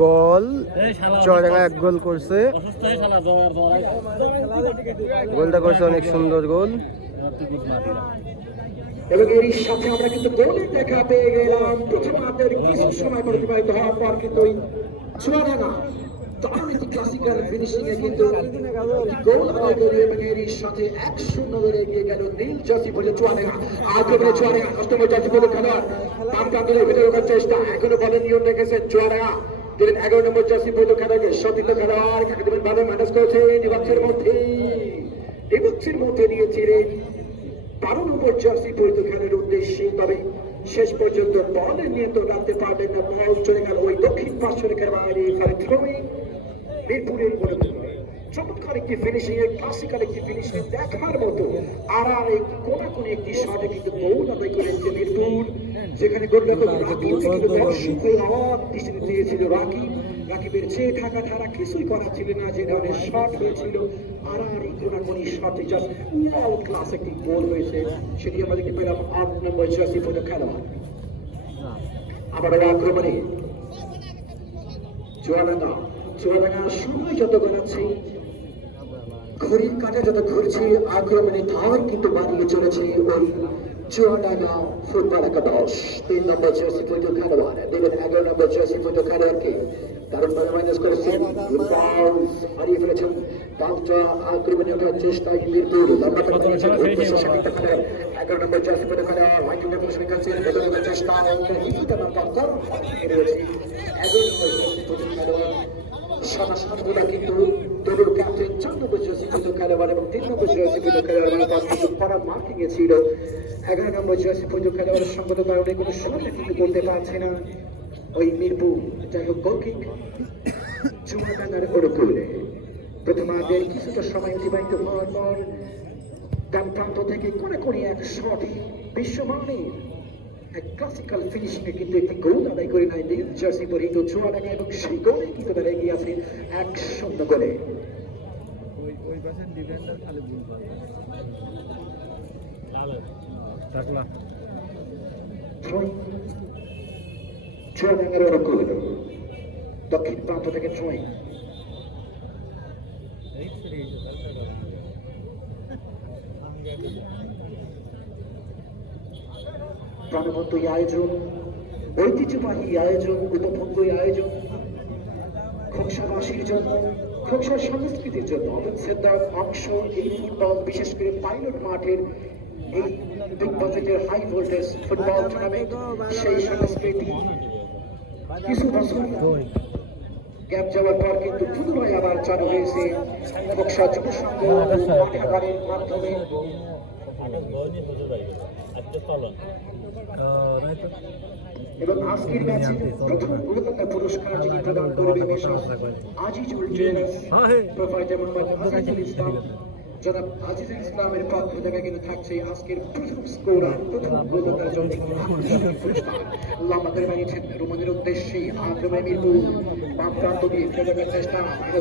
গোল চুয়াডাঙ্গা 1 গোল করছে। গোলটা করছে অনেক সুন্দর গোল। এবং এর সাথে আমরা কিন্তু গোলের দেখা পেয়ে গেলাম। প্রথমার্ধের কিছু সময় অতিবাহিত হওয়ার পর কিন্তু চুয়াডাঙ্গা দারুণ একটি ক্লাসিক্যাল ফিনিশিং এ কিন্তু গোল আদায় করে এবং এর সাথে 1-0 গোলে এগিয়ে গেল নীল জার্সি পরে চুয়াডাঙ্গা। আক্রমণে চুয়াডাঙ্গা অষ্টম জার্সি পরে খেলোয়াড় বাম প্রান্তের ভিতরে ঢোকার চেষ্টা, এখনো বলে নিয়ম রেখেছে চুয়াডাঙ্গা। দিলেন 11 নম্বর জার্সি পরে খেলোয়াড়কে সতীর্থ খেলোয়াড় একেবারে ভালো ম্যানেজ করেছে ডিবক্সের মধ্যে দিয়েছিলেন 12 নম্বর জার্সি পরিত খেলার উদ্দেশ্যে। তবে শেষ পর্যন্ত বলের নিয়ন্ত্রণ রাখতে পারলেন না, বল চলে গেল ওই দক্ষিণ পার্শ্বের বাইরে। ফলে থ্রোইং মিরপুরের গোলে চমৎকার একটি ফিনিশিং এর ক্লাসিক্যাল একটি ফিনিশিং দেখার মতো। আর একটি কোনাকুনি একটি শটে কিন্তু গোল আদায় করেছে মিরপুর, যেখানে গোলরক্ষক রাকিব কিন্তু দর্শকের আওয়াজ দৃষ্টিতে দিয়েছিল। রাকিবের চেয়ে থাকা ধারা কিছুই করা ছিল না, যে ধরনের শট হয়েছিল। আর এই কোনাকুনি শটে জাস্ট ওয়ার্ল্ড ক্লাস একটি গোল হয়েছে, সেটি আমরা দেখতে পেলাম 8 নম্বর জার্সি পরে খেলোয়াড়। আবার আক্রমণে চুয়াডাঙ্গা সময় যত গড়াচ্ছে, ঘড়ির কাঁটা যত ঘুরছে, আক্রমণে ধার কিন্তু বাড়িয়ে চলেছে ওই চুয়াডাঙ্গা ফুটবল একাদশ। 3 নম্বর জার্সি পরিত খেলোয়াড় দেবেন 11 নম্বর জার্সি পরিত খেলোয়াড়কে দারুণভাবে মাইনাস করেছেন, হারিয়ে ফেলেছেন। পাল্টা আক্রমণে ওঠার চেষ্টায় মিরপুর লম্বা করে 11 নম্বর জার্সি পরিত খেলোয়াড় হোয়াইট নম্বর শেখাচ্ছেন, বেদনের চেষ্টা রয়েছে 11 নম্বর জার্সি পরিত খেলোয়াড় সর্বদা কিন্তু দলের ক্যাপ্টেন 4 নম্বর জার্সি পরিত খেলোয়াড় এবং 3 নম্বর জার্সি পরিত খেলোয়াড় কিন্তু কড়া মার্কিং এ ছিল। 11 নম্বর জার্সি পরিত খেলোয়াড়ের সঙ্গত কারণে কোনো সময় কিন্তু করতে পারছে না ওই মিরপুর। যাই হোক, গোলকিক চুয়াডাঙ্গার অনুকূলে প্রথমার্ধের কিছুটা সময় অতিবাহিত হওয়ার পর ডান প্রান্ত থেকে কোনে এক শটে বিশ্বমানের এক ক্লাসিক্যাল ফিনিশিং এ কিন্তু একটি গোল আদায় করে নেয় নীল জার্সি পরিহিত চুয়াডাঙ্গা এবং সেই গোলে কিন্তু তারা এগিয়ে আছে 1-0 গোলে। চুয়াডাঙ্গার অনুকূল দক্ষিণ প্রান্ত থেকে ছয় প্রাণবন্ত আয়োজন, ঐতিহ্যবাহী আয়োজন, উপভোগ্য আয়োজন, খোকসাবাসীর জন্য, খোকসার সংস্কৃতির জন্য অবিচ্ছেদ্য অংশ এই ফুটবল, বিশেষ করে পাইলট মাঠের এই বিগ বাজেটের হাই ভোল্টেজ ফুটবল টুর্নামেন্ট। সেই সংস্কৃতি কিছু বছর গ্যাপ যাওয়ার পর কিন্তু পুনরায় আবার চালু হয়েছে খোকসা যুব সংঘ পাঠাগারের মাধ্যমে। এবং আজকের ম্যাচে প্রথম গুরুত্বপূর্ণ পুরস্কার যিনি প্রদান করবেন আজিজুল জুয়েলার্স প্রোপাইটার মোহাম্মদ আজিজুল ইসলাম। জনাব আজিজুল ইসলামের পক্ষ থেকে কিন্তু থাকছে আজকের প্রথম স্কোরার, প্রথম গোলদাতার জন্য পুরস্কার। লম্বা করে বানিয়েছেন রোমানের উদ্দেশ্যে আক্রমণে মিরপুর বাম প্রান্ত দিয়ে খেলার চেষ্টা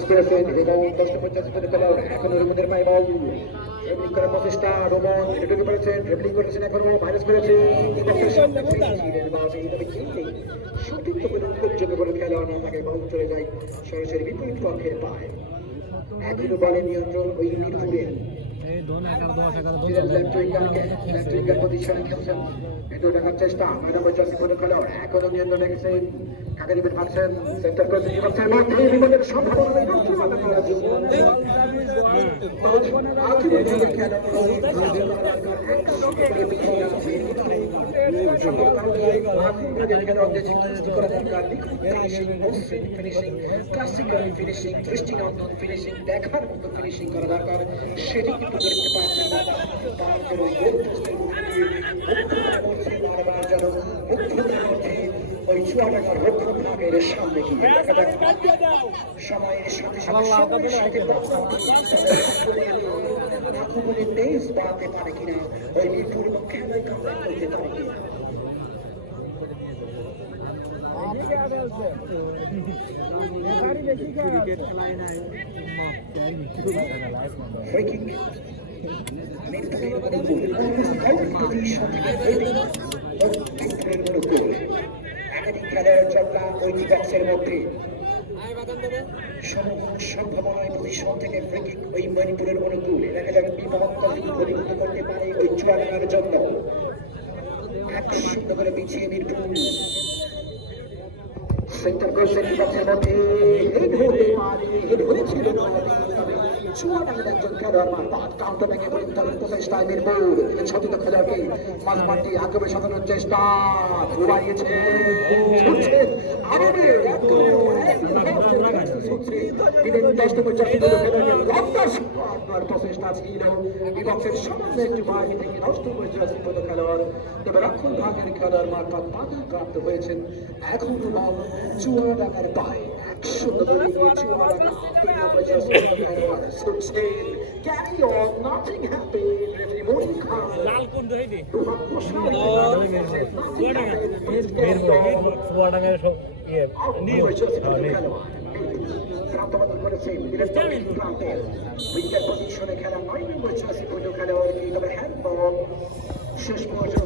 করেছেন এবং 10 নম্বর জার্সি পরে খেলোয়াড় এখনো রোমানের পায়ে বল ড্রিবলিং করার প্রচেষ্টা। রোমান ঢুকে পড়েছেন, ড্রিবলিং করেছেন, এখনো ভাইরাস করেছে সতীর্থ করে উৎযোগ করে খেলোয়াড় না তাকে বল চলে যায় সরাসরি বিপরীত পক্ষের পায়। এখনো বলে নিয়ন্ত্রণ ওই মিরপুরের চেষ্টা। 9 নম্বর জার্সি পরে খেলোয়াড় এখনো নিয়ন্ত্রণ রেখেছেন, কাকে দিবেন পাচ্ছেন, সেন্টার করেছে ডিবক্সের মধ্যে বিপদের সম্ভাবনা দৃষ্টিনন্দন ফিনিশিং, দেখার মতো ফিনিশিং করা দরকার, সেটি কিন্তু করতে পারছেন না। তারপরে ওই চুয়াডাঙ্গার রক্ষক ভাগের সামনে গিয়ে সময়ের সাথে সাথে তেজ বাড়াতে পারে কিনা, ওই মিরপুর এবং খেলায় কামড়া করতে পারে কিনা। একাধিক খেলোয়াড় চক্রা ওই ডিবক্সের মধ্যে সম্ভাবনায় পজিশন থেকে ফ্রিকিক ওই মণিপুরের অনুকূলে দেখা যাবে বিপদটা যদি ঘনীভূত করতে পারে ওই চুয়াডাঙ্গার জন্য 1-0 করে পিছিয়ে মিরপুর সেন্টার কোর্সের বিপক্ষের মধ্যে হেড হতে পারে হেড হয়েছিল তবে চুয়াডাঙ্গার একজন খেলোয়াড় মারফত কাউন্টার ব্যাকে পরিবর্তনের প্রচেষ্টায় মিরপুর সতীর্থ খেলোয়াড়কে মাঝমাঠটি আক্রমণে সাজানোর চেষ্টা বাড়িয়েছে ছুটছে আরবে প্রচেষ্টা ছিল বিপক্ষের সামান্য একটু বাড়ি থেকে নষ্ট করেছে খেলোয়াড় তবে রক্ষণ ভাগের খেলোয়াড় মারফত বাধাপ্রাপ্ত হয়েছেন এখনো বল চুয়াডাঙ্গার পায়ে 1-0 করে এগিয়ে চুয়াডাঙ্গা 3 নম্বর জার্সি খেলোয়াড় ছুটছে carry on nothing happen referee Monir Khan লাল কোন দইনি চুয়াডাঙ্গা চুয়াডাঙ্গার সব ইয়ে নিউ প্রাপ্তবর্তন করেছেন প্রান্তের উইকেট পজিশনে খেলা 9 নম্বর জার্সি খেলোয়াড় তবে হ্যান্ডবল শেষ পর্যন্ত